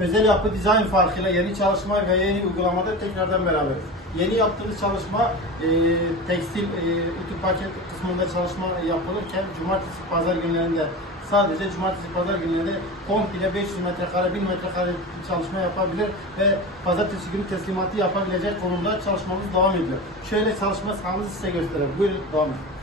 özel yapı dizayn farkıyla yeni çalışma ve yeni uygulamada tekrardan beraber. Yeni yaptığımız çalışma e, tekstil e, ütü paket kısmında çalışma yapılırken cumartesi pazar günlerinde sadece cumartesi pazar günlerinde komple 500 metrekare 1000 metrekare çalışma yapabilir ve pazartesi günü teslimatı yapabilecek konumda çalışmamız devam ediyor. Şöyle çalışma sahamızı size gösterelim. Buyurun devam edin.